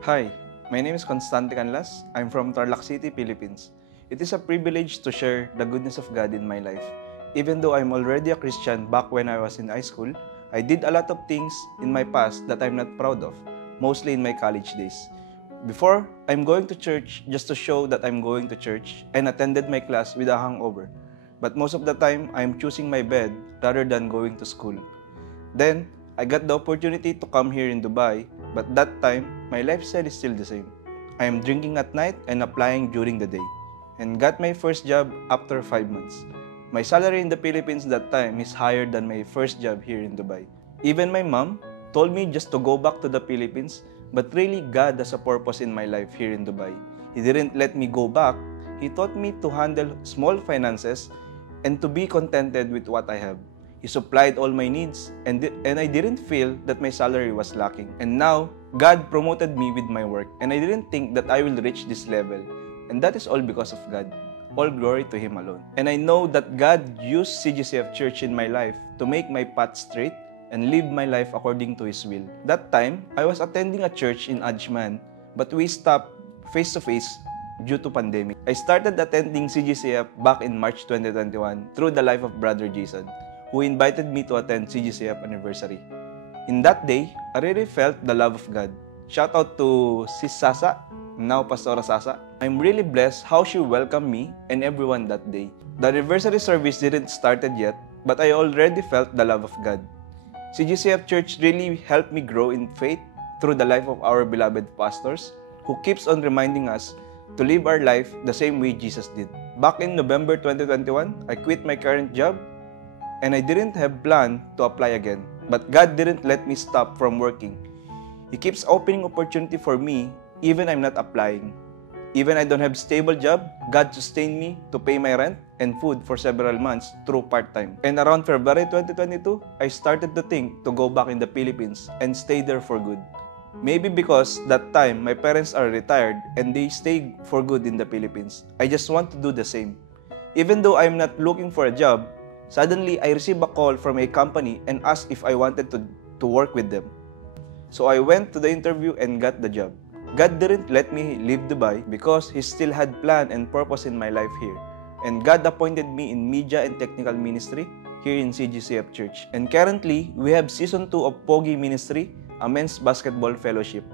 Hi, my name is Constante Canlas. I'm from Tarlac City, Philippines. It is a privilege to share the goodness of God in my life. Even though I'm already a Christian back when I was in high school, I did a lot of things in my past that I'm not proud of, mostly in my college days. Before, I'm going to church just to show that I'm going to church and attended my class with a hangover. But most of the time, I'm choosing my bed rather than going to school. Then, I got the opportunity to come here in Dubai, but that time, my lifestyle is still the same. I am drinking at night and applying during the day, and got my first job after 5 months. My salary in the Philippines that time is higher than my first job here in Dubai. Even my mom told me just to go back to the Philippines, but really God has a purpose in my life here in Dubai. He didn't let me go back. He taught me to handle small finances and to be contented with what I have. He supplied all my needs, and I didn't feel that my salary was lacking. And now, God promoted me with my work, and I didn't think that I will reach this level. And that is all because of God. All glory to Him alone. And I know that God used CGCF Church in my life to make my path straight and live my life according to His will. That time, I was attending a church in Ajman, but we stopped face-to-face due to pandemic. I started attending CGCF back in March 2021 through the life of Brother Jason, who invited me to attend CGCF anniversary. In that day, I really felt the love of God. Shout out to Sis Sasa, now Pastora Sasa. I'm really blessed how she welcomed me and everyone that day. The anniversary service didn't started yet, but I already felt the love of God. CGCF Church really helped me grow in faith through the life of our beloved pastors, who keeps on reminding us to live our life the same way Jesus did. Back in November 2021, I quit my current job, and I didn't have planned to apply again. But God didn't let me stop from working. He keeps opening opportunity for me even I'm not applying. Even I don't have stable job, God sustained me to pay my rent and food for several months through part-time. And around February 2022, I started to think to go back in the Philippines and stay there for good. Maybe because that time my parents are retired and they stayed for good in the Philippines. I just want to do the same. Even though I'm not looking for a job, suddenly, I received a call from a company and asked if I wanted to work with them. So I went to the interview and got the job. God didn't let me leave Dubai because He still had plan and purpose in my life here. And God appointed me in media and technical ministry here in CGCF Church. And currently, we have season 2 of Pogi Ministry, a men's basketball fellowship.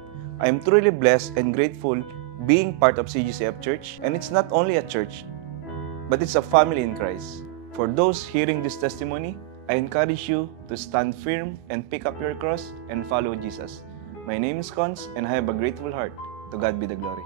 I am truly blessed and grateful being part of CGCF Church. And it's not only a church, but it's a family in Christ. For those hearing this testimony, I encourage you to stand firm and pick up your cross and follow Jesus. My name is Cons, and I have a grateful heart. To God be the glory.